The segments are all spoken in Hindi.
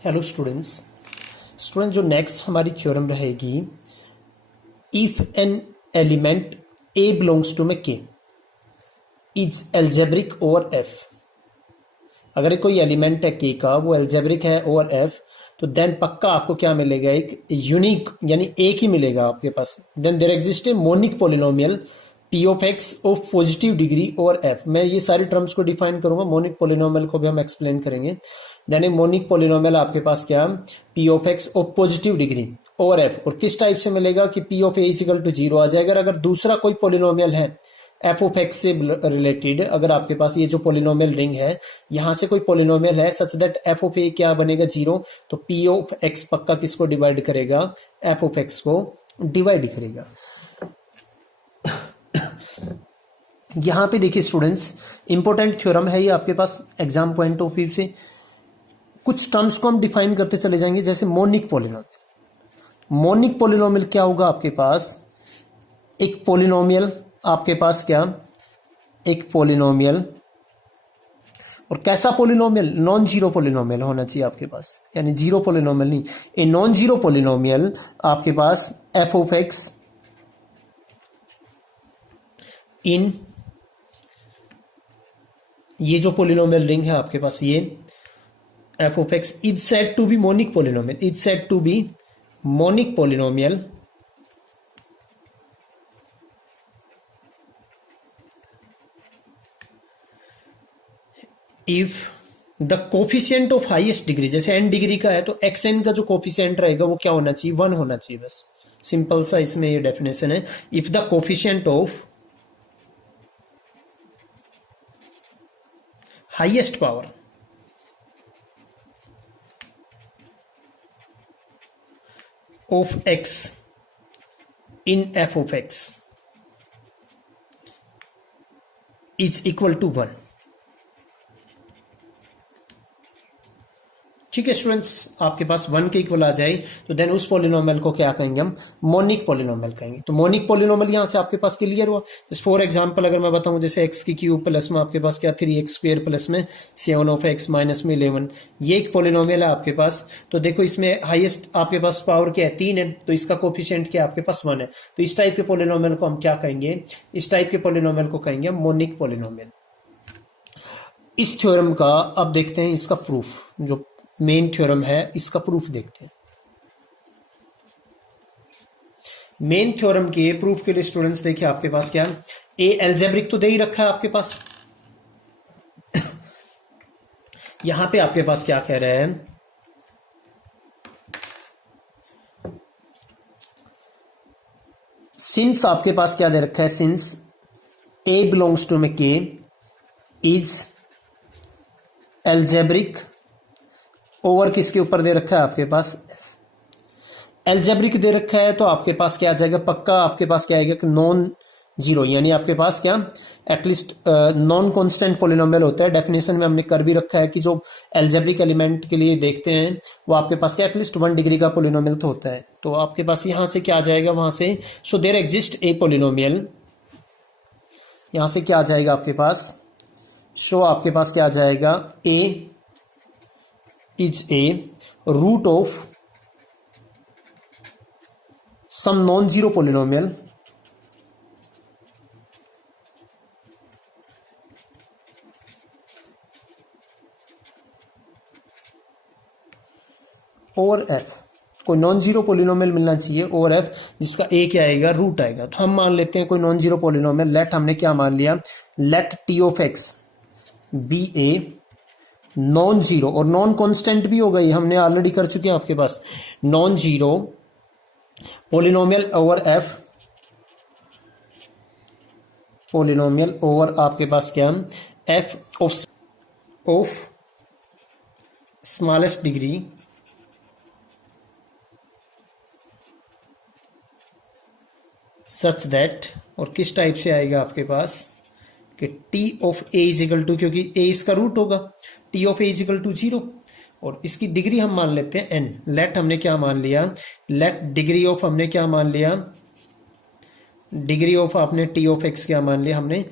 हेलो स्टूडेंट्स जो नेक्स्ट हमारी थ्योरम रहेगी, if an element A belongs to में के इज एल्जेब्रिक ओवर एफ। अगर कोई एलिमेंट है के का, वो एल्जेब्रिक है ओवर एफ, तो देन पक्का आपको क्या मिलेगा, एक यूनिक यानी एक ही मिलेगा आपके पास। Then there exist a monic polynomial p of x of positive degree over F. मैं ये सारी टर्म्स को डिफाइन करूंगा, मोनिक पोलिनोमियल को भी हम एक्सप्लेन करेंगे। देन ए मोनिक पोलिनोमियल आपके पास क्या, P of x of positive degree over F. और किस टाइप से मिलेगा कि P of A is equal to 0 आ जाएगा। अगर दूसरा कोई पोलिनोमियल है एफ ऑफ एक्स से रिलेटेड, अगर आपके पास ये जो पोलिनोमियल रिंग है, यहां से कोई पोलिनोमियल है सच दैट एफ ऑफ ए क्या बनेगा 0, तो पी ऑफ एक्स पक्का किसको डिवाइड करेगा, एफ ऑफ एक्स को डिवाइड करेगा। यहां पे देखिए स्टूडेंट्स, इंपॉर्टेंट थ्योरम है ये आपके पास एग्जाम पॉइंट ऑफ व्यू से। कुछ टर्म्स को हम डिफाइन करते चले जाएंगे, जैसे मोनिक पोलिनोमियल। मोनिक पोलिनोमियल क्या होगा आपके पास, एक पोलिनोमियल आपके पास क्या, एक पोलिनोमियल, और कैसा पोलिनोमियल, नॉन जीरो पोलिनोमियल होना चाहिए आपके पास, यानी जीरो पोलिनोमियल नहीं, ए नॉन जीरो पोलिनोमियल आपके पास एफ ऑफ एक्स इन, ये जो पोलिनोमियल रिंग है आपके पास, ये F of x is said to be monic polynomial, is said to be monic polynomial if the coefficient of highest degree, जैसे एन डिग्री का है तो एक्स एन का जो कोफिशिएंट रहेगा वो क्या होना चाहिए, 1 होना चाहिए। बस सिंपल सा इसमें ये डेफिनेशन है। If the coefficient of highest power of X in F of x is equal to 1। ठीक है स्टूडेंट्स, आपके पास 1 के इक्वल आ जाए तो देन उस पोलिनोमियल को क्या कहेंगे हम, मोनिक पोलिनोमियल कहेंगे। तो मोनिक पोलिनोमियल यहां से आपके पास क्लियर हुआ। जैसे फॉर एग्जांपल अगर मैं बताऊं, जैसे एक्स की क्यूब प्लस में आपके पास क्या 3x² प्लस में 7 ऑफ एक्स माइनस में 11, ये एक पोलिनोमियल है आपके पास। तो देखो इसमें हाईएस्ट आपके पास पावर क्या है, 3 है, तो इसका कोफिशिएंट क्या आपके पास 1 है। तो इस टाइप के पोलिनोमियल को हम क्या कहेंगे, इस टाइप के पोलिनोमियल को कहेंगे हम मोनिक पोलिनोमियल। इस थ्योरम का अब देखते हैं इसका प्रूफ, जो मेन थ्योरम है इसका प्रूफ देखते हैं। मेन थ्योरम के प्रूफ के लिए स्टूडेंट्स देखिए आपके पास क्या, ए एल्जेब्रिक तो दे ही रखा है आपके पास। यहां पे आपके पास क्या कह रहे हैं, सिंस आपके पास क्या दे रखा है, सिंस ए बिलोंग्स टू में के इज एल्जेब्रिक ओवर किसके ऊपर दे रखा है आपके पास, एल्जेब्रिक दे रखा है, तो आपके पास क्या आ जाएगा, पक्का आपके पास क्या आएगा, नॉन जीरो, यानी आपके पास क्या एटलीस्ट नॉन कांस्टेंट पोलिनोमियल होता है। डेफिनेशन में हमने कर भी रखा है कि जो एल्जेब्रिक एलिमेंट के लिए देखते हैं वो आपके पास क्या एटलीस्ट 1 डिग्री का पोलिनोमियल तो होता है। तो आपके पास यहां से क्या आ जाएगा, वहां से so there exist a polynomial, यहां से क्या आ जाएगा आपके पास, सो आपके पास क्या आ जाएगा, ए is a root of some non-zero polynomial over F. कोई नॉन जीरो पोलिनोमियल मिलना चाहिए ओवर एफ, जिसका ए क्या आएगा, रूट आएगा। तो हम मान लेते हैं कोई नॉन जीरो पोलिनोमियल, लेट हमने क्या मान लिया, let t of x be a non zero, और नॉन कांस्टेंट भी हो गई, हमने ऑलरेडी कर चुके हैं आपके पास, non zero polynomial over F, polynomial over आपके पास क्या, F of smallest degree such that, और किस टाइप से आएगा आपके पास कि t of A is equal to, क्योंकि ए इसका रूट होगा, t of A is equal to 0, और इसकी डिग्री हम मान लेते हैं एन। लेट हमने क्या मान लिया, लेट डिग्री ऑफ हमने क्या मान लिया, डिग्री ऑफ आपने टी ऑफ एक्स क्या मान लिया, हमने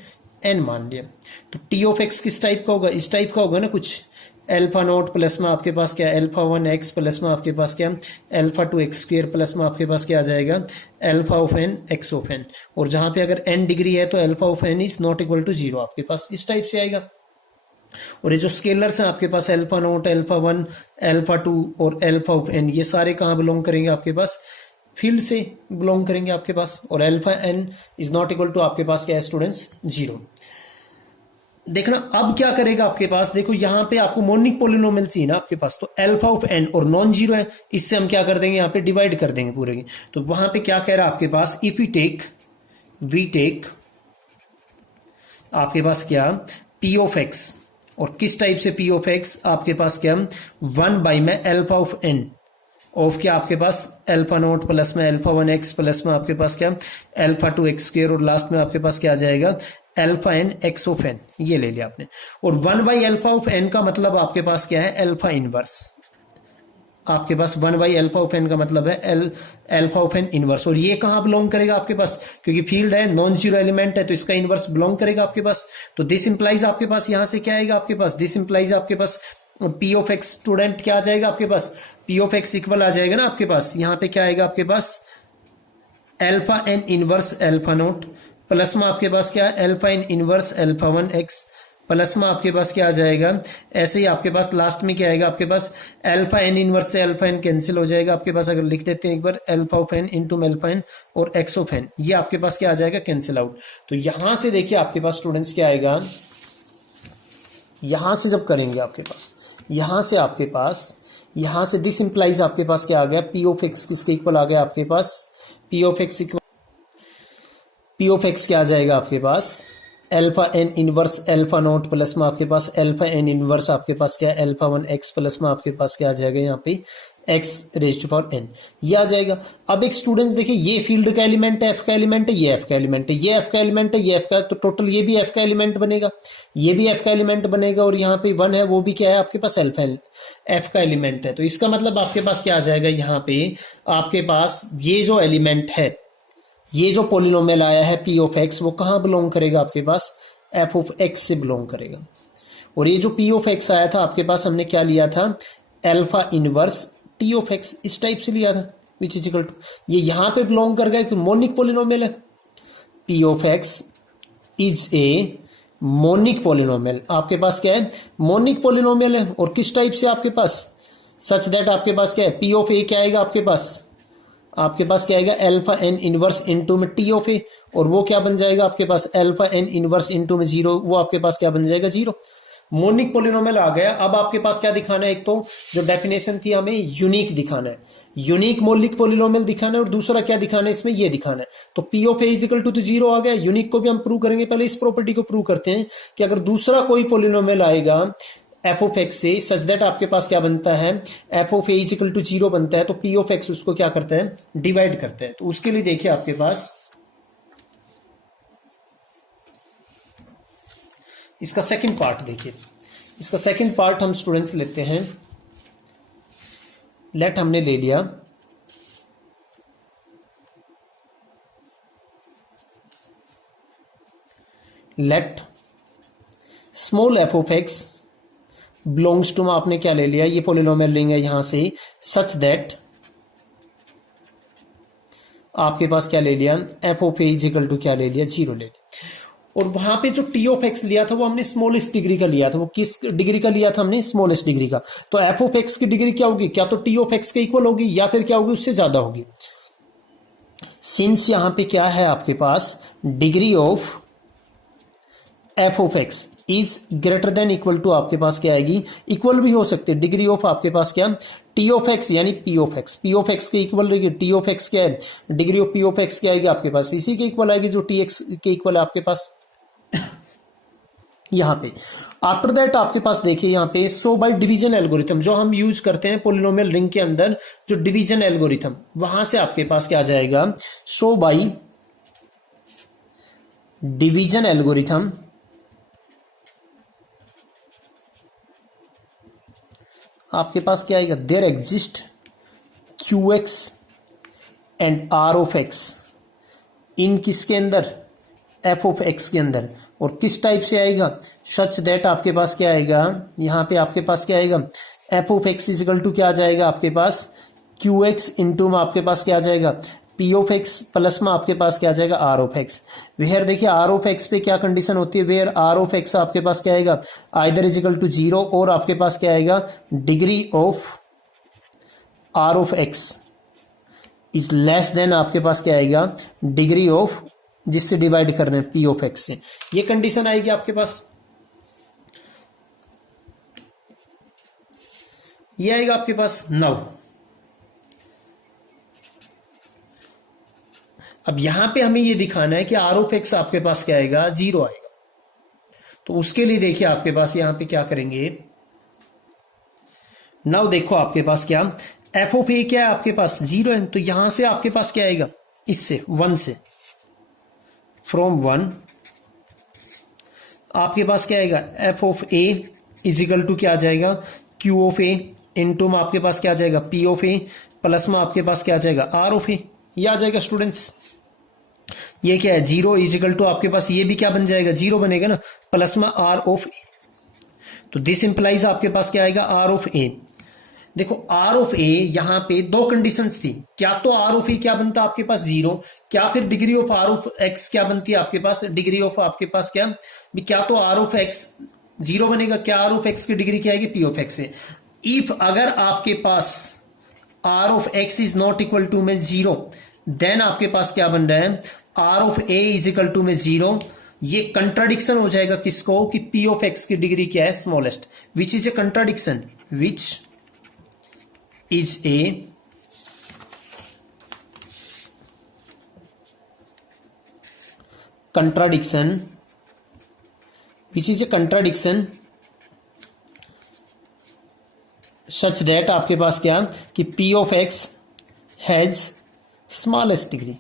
एन मान लिया। तो टी ऑफ एक्स किस टाइप का होगा, इस टाइप का होगा ना कुछ, अल्फा नॉट प्लस में आपके पास क्या है अल्फा 1x प्लस में आपके पास क्या अल्फा 2x² प्लस में आपके पास क्या आ जाएगा alpha of n x of n। और जहां पे अगर n डिग्री है तो alpha of n is not equal to 0 आपके पास इस टाइप से आएगा। और ये जो स्केलर्स हैं आपके पास अल्फा नॉट, अल्फा 1, अल्फा 2 और अल्फा ऑफ n, ये सारे कहां बिलोंग करेंगे आपके पास फील्ड से बिलोंग करेंगे आपके पास। और alpha n is not equal to आपके पास क्या है स्टूडेंट्स 0। देखना अब क्या करेगा आपके पास, देखो यहां पे आपको मोनिक पोलिनोमियल चाहिए ना आपके पास, तो अल्फा ऑफ n और नॉन जीरो है, इससे हम क्या कर देंगे यहाँ पे डिवाइड कर देंगे पूरे की। तो वहां पे क्या कह रहा है आपके पास इफ वी टेक आपके पास क्या p ऑफ x, और किस टाइप से p ऑफ x आपके पास क्या 1 बाई में अल्फा ऑफ n ऑफ क्या आपके पास अल्फा नॉट प्लस में अल्फा 1x प्लस में आपके पास क्या अल्फा 2x² और लास्ट में आपके पास क्या आ जाएगा alpha n x of n, ये ले लिया आपने। और 1 बाई अल्फा ऑफ n का मतलब आपके पास क्या है अल्फा इनवर्स, आपके पास 1 बाई अल्फा ऑफ n का मतलब है अल्फा ऑफ n इनवर्स। और ये कहां बिलोंग करेगा आपके पास, क्योंकि फील्ड है नॉन जीरो एलिमेंट है तो इसका इनवर्स बिलोंग करेगा आपके पास। तो दिस इंप्लाइज आपके पास यहां से क्या आएगा आपके पास, दिस इंप्लाइज आपके पास p ऑफ x स्टूडेंट क्या आ जाएगा आपके पास p ऑफ x इक्वल आ जाएगा ना आपके पास, यहां पे क्या आएगा आपके पास alpha n inverse alpha naught plus में आपके पास क्या alpha n inverse alpha 1x plus में आपके पास क्या आ जाएगा, ऐसे ही आपके पास लास्ट में क्या आएगा आपके पास अल्फा n इनवर्स से अल्फा n कैंसिल हो जाएगा आपके पास। अगर लिख देते हैं एक बार alpha of n into alpha n और x ऑफ n, ये आपके पास क्या आ जाएगा कैंसिल आउट। तो यहां से देखिए आपके पास स्टूडेंट्स क्या आएगा, यहां से जब करेंगे आपके पास यहां से आपके पास यहां से दिस इंप्लाइज आपके पास क्या आ गया p ऑफ x किसके इक्वल आ गया आपके पास p of x equal p of x क्या आ जाएगा आपके पास alpha n inverse alpha naught plus में आपके पास अल्फा n इनवर्स आपके पास क्या है अल्फा 1x प्लस में आपके पास क्या आ जाएगा यहाँ पे x raise to power n, ये आ जाएगा। अब एक स्टूडेंट्स देखिए ये फील्ड का एलिमेंट है, f का एलिमेंट है, ये f का एलिमेंट है, ये f का एलिमेंट है, ये f का, तो टोटल ये भी f का एलिमेंट बनेगा, ये भी f का एलिमेंट बनेगा, और यहाँ पे 1 है वो भी क्या है आपके पास अल्फा f का एलिमेंट है। तो इसका मतलब आपके पास क्या आ जाएगा, यहाँ पे आपके पास ये जो एलिमेंट है, ये जो पोलिनोमियल आया है p ऑफ x, वो कहां बिलोंग करेगा आपके पास f ऑफ x से बिलोंग करेगा। और ये जो p ऑफ x आया था आपके पास हमने क्या लिया था alpha inverse t of x, इस टाइप से लिया था विच इज इक्वल टू, ये यहां पे बिलोंग कर गया कि मोनिक पोलिनोमियल है। p of x is a monic polynomial, आपके पास क्या है मोनिक पोलिनोमियल है। और किस टाइप से आपके पास सच दैट आपके पास क्या है p ऑफ a क्या आएगा आपके पास क्या आएगा अल्फा n इनवर्स इनटू में t ऑफ a, और वो क्या बन जाएगा आपके पास अल्फा n इनवर्स इनटू में 0, वो आपके पास क्या बन जाएगा 0। मोनिक पोलिनोमियल आ गया। अब आपके पास क्या दिखाना है, एक तो जो डेफिनेशन थी हमें यूनिक दिखाना है, यूनिक मोनिक पोलिनोमियल दिखाना है, और दूसरा क्या दिखाना है इसमें ये दिखाना है। तो p of a is equal to 0 आ गया। यूनिक को भी हम प्रूव करेंगे, पहले इस प्रॉपर्टी को प्रूव करते हैं कि अगर दूसरा कोई पोलिनोमियल आएगा f ऑफ x से सच दैट आपके पास क्या बनता है f of a is equal to 0 बनता है, तो p ऑफ x उसको क्या करते हैं डिवाइड करते हैं। तो उसके लिए देखिए आपके पास इसका सेकंड पार्ट देखिए, इसका सेकंड पार्ट हम स्टूडेंट्स लेते हैं। लेट हमने ले लिया let small f of x belongs to में आपने क्या ले लिया, ये पोलिनोमियल लेंगे यहां से सच दैट आपके पास क्या ले लिया f of a is equal to क्या ले लिया 0 ले लिया। और वहां पे जो t ऑफ x लिया था वो हमने स्मॉलेस्ट डिग्री का लिया था, वो किस डिग्री का लिया था हमने स्मॉलेस्ट डिग्री का। तो f ऑफ x की डिग्री क्या होगी, क्या तो t ऑफ x के इक्वल होगी या फिर क्या होगी उससे ज्यादा होगी। सिंस यहां पे क्या है आपके पास degree of f of x is greater than equal to आपके पास क्या आएगी, इक्वल भी हो सकते हैं डिग्री ऑफ आपके पास क्या t ऑफ x यानी p ऑफ x के इक्वल रहेगी। t ऑफ x क्या है degree of p of x क्या आएगी आपके पास इसी के इक्वल आएगी जो tx के इक्वल है आपके पास यहां पे। आफ्टर दैट आपके पास देखिए यहां पे सो बाय डिवीजन एल्गोरिथम जो हम यूज करते हैं पोलिनोमियल रिंग के अंदर, जो डिवीजन एल्गोरिथम, वहां से आपके पास क्या आ जाएगा सो बाय डिवीजन एल्गोरिथम आपके पास क्या आएगा there exist QX and R of X in किसके अंदर f ऑफ x के अंदर, और किस टाइप से आएगा, सच दैट आपके पास क्या आएगा, यहाँ पे आपके पास क्या आएगा, F of x is equal to क्या आ जाएगा आपके पास, क्यू एक्स इंटू में आपके पास क्या आ जाएगा, पी ऑफ एक्स प्लस में आपके पास क्या आ जाएगा, आर ऑफ एक्स। वेयर देखिए आर ऑफ एक्स पे क्या कंडीशन होती है, वेयर आर ऑफ एक्स आपके पास क्या आएगा, आइदर इजिकल टू 0 और आपके पास क्या आएगा, degree of R of x is less than आपके पास क्या आएगा, डिग्री ऑफ जिससे डिवाइड कर रहे हैं पी ऑफ एक्स से, ये कंडीशन आएगी आपके पास। ये आएगा आपके पास। नाउ अब यहां पे हमें ये दिखाना है कि आर ऑफ एक्स आपके पास क्या आएगा, 0 आएगा। तो उसके लिए देखिए आपके पास यहां पे क्या करेंगे, नाउ देखो आपके पास क्या, एफ ऑफ ए क्या है आपके पास 0 है, तो यहां से आपके पास क्या आएगा, इससे 1 से, फ्रॉम 1 आपके पास क्या आएगा, F of A is equal to क्या आ जाएगा, क्यू ऑफ ए इनटू में आपके पास क्या आ जाएगा, पी ऑफ ए प्लस में आपके पास क्या आ जाएगा, आर ऑफ ए। ये आ जाएगा स्टूडेंट्स। ये क्या है, 0 इजिकल टू आपके पास ये भी क्या बन जाएगा, 0 बनेगा ना, प्लस में आर ऑफ ए। तो दिस इंप्लाइज आपके पास क्या आएगा, आर ऑफ ए। देखो आर ऑफ ए यहां पे दो कंडीशंस थी, क्या तो आर ऑफ ए क्या बनता आपके पास 0, क्या फिर degree of R of X क्या बनती है आपके पास, डिग्री ऑफ आपके पास क्या भी, क्या तो आर ऑफ एक्स 0 बनेगा, क्या आर ऑफ एक्स की डिग्री क्या आएगी, पी ऑफ एक्स से। इफ अगर आपके पास r of x is not equal to में 0, देन आपके पास क्या बन रहा है, r of A is equal to में 0। ये कंट्राडिक्शन हो जाएगा किसको, कि पी ऑफ एक्स की डिग्री क्या है, smallest, which is a contradiction, which is a contradiction, which is a contradiction such that आपके पास क्या कि p of x has smallest degree,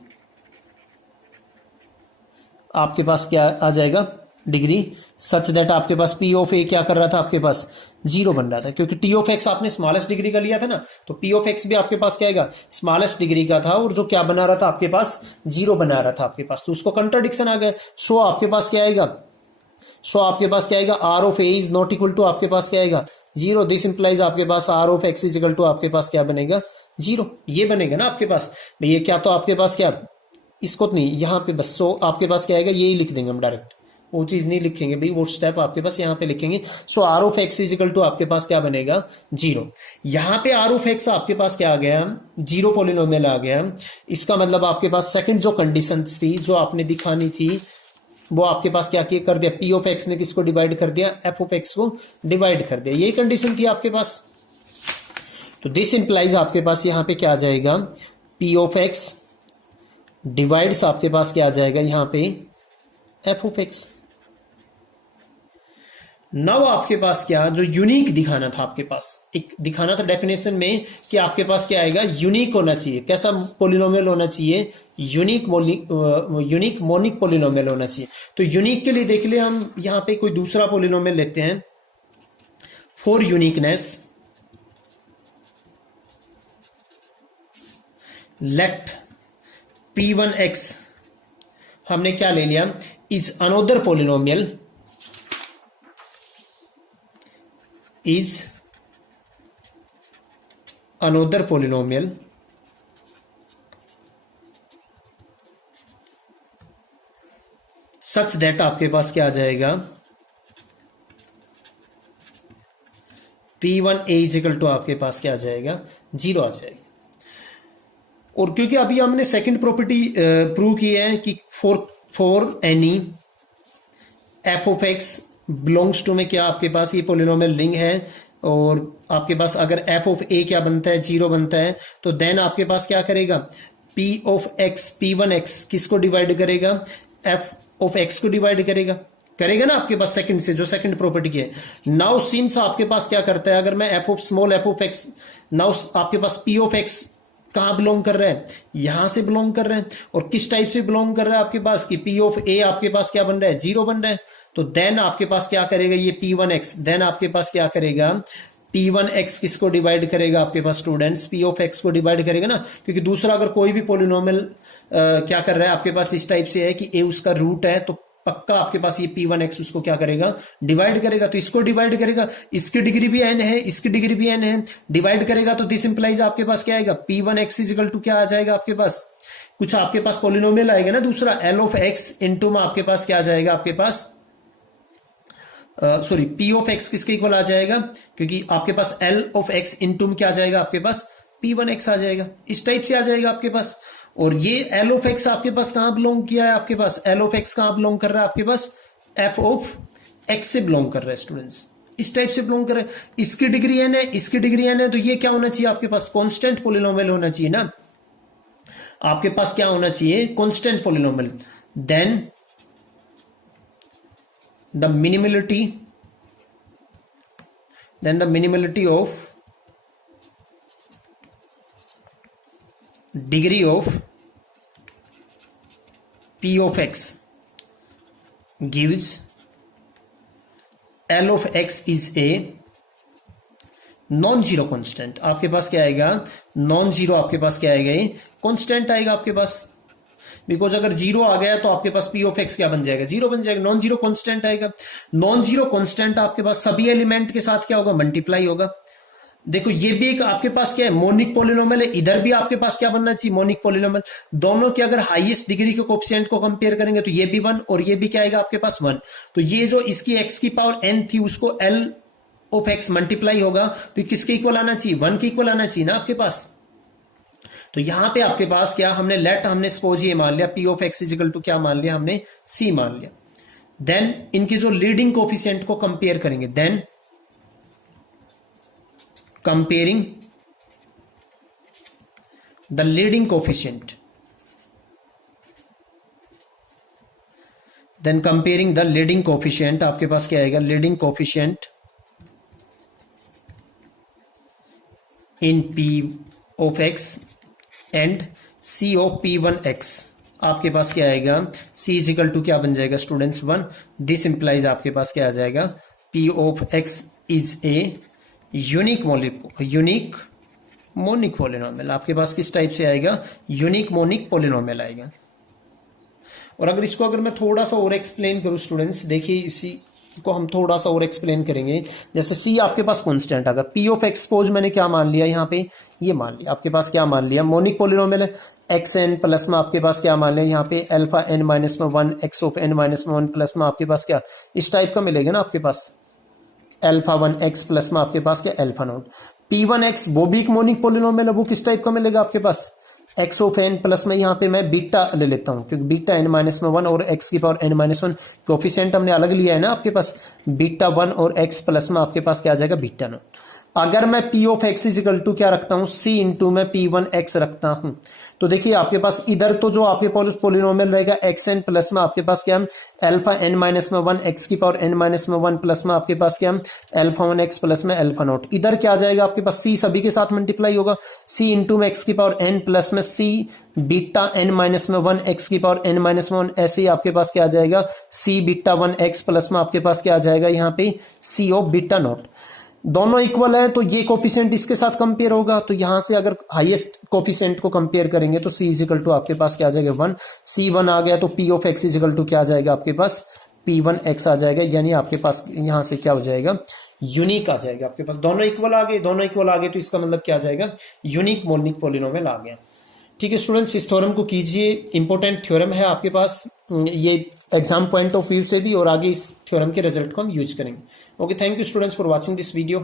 आपके पास क्या आ जाएगा, डिग्री सच दैट आपके पास पी ऑफ ए क्या कर रहा था, आपके पास 0 बन रहा था, क्योंकि टी ऑफ एक्स आपने स्मॉलेस्ट डिग्री का लिया था ना, तो पी ऑफ एक्स भी आपके पास क्या आएगा, स्मॉलेस्ट डिग्री का था, और जो क्या बना रहा था आपके पास, 0 बना रहा था आपके पास, तो उसको कंट्राडिक्शन आ गया। सो आपके पास क्या आएगा, सो आपके पास क्या आएगा, r of A is not equal to आपके पास क्या आएगा, 0। दिस इंप्लाइज आपके पास r of x is equal to आपके पास क्या बनेगा, 0। ये बनेगा ना आपके पास, ये क्या तो आपके पास क्या, इसको तो नहीं, यहाँ पे बस सो आपके पास क्या आएगा, यही लिख देंगे हम डायरेक्ट, वो चीज नहीं लिखेंगे भाई, वो स्टेप आपके पास यहाँ पे लिखेंगे। So r of x is equal to आपके पास क्या बनेगा, 0। यहाँ पे आर ऑफ एक्स आपके पास क्या आ गया, 0 पॉलिनोमियल आ गया। इसका मतलब आपके पास सेकंड जो कंडीशन थी जो आपने दिखानी थी, वो आपके पास क्या कर दिया, पी ऑफ एक्स ने किसको डिवाइड कर दिया, एफ ऑफ एक्स को डिवाइड कर दिया, यही कंडीशन थी आपके पास। तो दिस इंप्लाइज आपके पास यहाँ पे क्या आ जाएगा, पी ऑफ एक्स डिवाइड्स आपके पास क्या आ जाएगा यहाँ पे, एफ ऑफ एक्स। नाउ आपके पास क्या, जो यूनिक दिखाना था आपके पास, एक दिखाना था डेफिनेशन में कि आपके पास क्या आएगा, यूनिक होना चाहिए। कैसा पॉलिनोमियल होना चाहिए, यूनिक मोनिक पॉलिनोमियल होना चाहिए। तो यूनिक के लिए देख ले, हम यहां पे कोई दूसरा पॉलिनोमियल लेते हैं फॉर यूनिकनेस। लेट P1x हमने क्या ले लिया, is another polynomial, is another polynomial such that आपके पास क्या आ जाएगा, P1a इजिकल टू आपके पास क्या आ जाएगा, 0 आ जाएगा। और क्योंकि अभी हमने सेकंड प्रॉपर्टी प्रूव की है कि for any F of X belongs to में क्या आपके पास ये पोलिनोमियल रिंग है, और आपके पास अगर एफ ऑफ ए क्या बनता है, 0 बनता है, तो देन आपके पास क्या करेगा, पी ऑफ एक्स, P1x किसको डिवाइड करेगा, एफ ऑफ एक्स को डिवाइड करेगा ना आपके पास सेकंड से, जो सेकंड प्रॉपर्टी की है। नाउ सिंस आपके पास क्या करता है, अगर मैं एफ ऑफ एक्स, नाउ आपके पास पी ऑफ एक्स कहां बिलोंग कर रहा है, यहां से बिलोंग कर रहा है, और किस टाइप से बिलोंग कर रहा है आपके पास, कि पी ऑफ ए आपके पास क्या बन रहा है, 0 बन रहा है। तो देन आपके पास क्या करेगा ये P1x, देन आपके पास क्या करेगा, P1x किसको डिवाइड करेगा आपके पास स्टूडेंट्स, P ऑफ x को डिवाइड करेगा ना, क्योंकि दूसरा अगर कोई भी पॉलिनोमियल क्या कर रहा है आपके पास, इस टाइप से है कि a उसका रूट है, तो पक्का आपके पास ये P1x उसको क्या करेगा, डिवाइड करेगा। तो इसको डिवाइड करेगा, इसकी डिग्री भी n है, इसकी डिग्री भी n है, डिवाइड करेगा तो दिस इंप्लाइज आपके पास क्या आएगा, P1x इजिकल टू क्या आ जाएगा आपके पास, कुछ आपके पास पॉलिनोमियल आएगा ना दूसरा, L ऑफ x इंटू में आपके पास क्या आ जाएगा आपके पास, सॉरी P ऑफ x किसके इक्वल आ जाएगा, क्योंकि आपके पास L ऑफ x इंटू में क्या आ जाएगा आपके पास, P1x आ जाएगा। इस टाइप से आ जाएगा आपके पास। और ये L ऑफ x आपके पास कहां बिलोंग किया है आपके पास, L ऑफ x कहां बिलोंग कर रहा है आपके पास, F ऑफ x से बिलोंग कर रहा है स्टूडेंट्स, इस टाइप से बिलोंग कर रहा है। इसकी डिग्री n है, इसकी डिग्री n है, तो ये क्या होना चाहिए आपके पास, कांस्टेंट पॉलिनोमियल होना चाहिए ना, आपके पास क्या होना चाहिए, constant polynomial. Then the minimality of degree of P of x gives L of x is a non zero constant. आपके पास क्या आएगा, नॉन जीरो आपके पास क्या आएगा, कांस्टेंट आएगा आपके पास, बिकॉज अगर जीरो आ गया तो आपके पास P ऑफ एक्स क्या बन जाएगा, जीरो बन जाएगा, नॉन जीरो कांस्टेंट आएगा। नॉन जीरो कांस्टेंट आपके पास सभी एलिमेंट के साथ क्या होगा, मल्टीप्लाई होगा। देखो ये भी एक आपके पास क्या है, मोनिक पॉलिनोमियल है, इधर भी आपके पास क्या बनना चाहिए, मोनिक पॉलिनोमियल। दोनों के अगर हाईएस्ट डिग्री के कोएफिशिएंट को कंपेयर करेंगे तो ये भी 1 और ये भी क्या आएगा आपके पास 1। तो ये जो इसकी x की पावर n थी उसको L ऑफ x मल्टीप्लाई होगा, तो किसके इक्वल आना चाहिए, 1 के इक्वल आना चाहिए ना आपके पास। तो यहां पे आपके पास क्या, हमने सपोज ये मान लिया P of x is equal to क्या मान लिया हमने, C मान लिया। देन इनके जो लीडिंग कोफिशिएंट को कंपेयर करेंगे, then comparing the leading coefficient, then comparing the leading coefficient, आपके पास क्या आएगा, leading coefficient in P of x and C of P1x, आपके पास क्या आएगा, C इजिकल टू क्या बन जाएगा स्टूडेंट्स 1। दिस इंप्लाइज आपके पास क्या आ जाएगा, P of x is a unique monic polynomial. आपके पास किस टाइप से आएगा, यूनिक मोनिक पॉलिनोमियल आएगा। और अगर मैं थोड़ा सा और एक्सप्लेन करूं स्टूडेंट्स, देखिए इसी को हम थोड़ा सा और एक्सप्लेन करेंगे। जैसे C आपके पास कांस्टेंट, अगर P ऑफ x सपोज मैंने क्या मान लिया यहाँ पे, ये मान लिया आपके पास क्या मान लिया, मोनिक पॉलिनोमियल है, xn प्लस में आपके पास क्या मान लिया यहाँ पे अल्फा n माइनस में 1 x ऑफ n माइनस में 1 प्लस में आपके पास क्या इस टाइप का मिलेगा ना आपके पास, अल्फा 1 x प्लस में आपके पास क्या अल्फा नॉट। P1x वो भी एक मोनिक पॉलिनोमियल है, वो किस टाइप का मिलेगा आपके पास, x ऑफ n प्लस में यहाँ पे मैं बीटा ले लेता हूँ, क्योंकि बीटा n माइनस में 1 और x की पावर n माइनस 1 कोफिशिएंट हमने अलग लिया है ना आपके पास, बीटा 1 और x प्लस में आपके पास क्या आ जाएगा, बीटा नॉट। अगर मैं P of x is equal to क्या रखता हूँ, C इंटू में P1x रखता हूं, तो देखिए आपके पास इधर तो जो आपके पास पॉलिनोमियल रहेगा xn प्लस में आपके पास क्या अल्फा n माइनस में 1 x की पावर n माइनस में 1 प्लस में आपके पास क्या अल्फा 1 x प्लस में अल्फा नॉट। इधर क्या आ जाएगा आपके पास, C सभी के साथ मल्टीप्लाई होगा, C इंटू में x की पावर n प्लस में C बीटा n माइनस में 1 x की पावर n माइनस में 1, ऐसे ही आपके पास क्या आ जाएगा, C बीटा 1 x प्लस में आपके पास क्या आ जाएगा यहाँ पे C ऑफ बीटा नॉट। दोनों इक्वल है तो ये कोफिशिएंट इसके साथ कंपेयर होगा, तो यहां से अगर हाईएस्ट कोफिशिएंट को कंपेयर करेंगे तो C इजिकल टू आपके पास क्या आ जाएगा 1, C1 आ गया तो P of x is equal to क्या आ जाएगा आपके पास P1x आ जाएगा, यानी आपके पास यहां से क्या हो जाएगा, यूनिक आ जाएगा। आपके पास दोनों इक्वल आ गए, तो इसका मतलब क्या आ जाएगा, यूनिक मोनिक पॉलिनोमियल आ गया। ठीक है स्टूडेंट्स, इस थ्योरम को कीजिए, इंपॉर्टेंट थ्योरम है आपके पास, ये एग्जाम पॉइंट ऑफ व्यू से भी, और आगे इस थ्योरम के रिजल्ट को हम यूज करेंगे। Okay, thank you students for watching this video.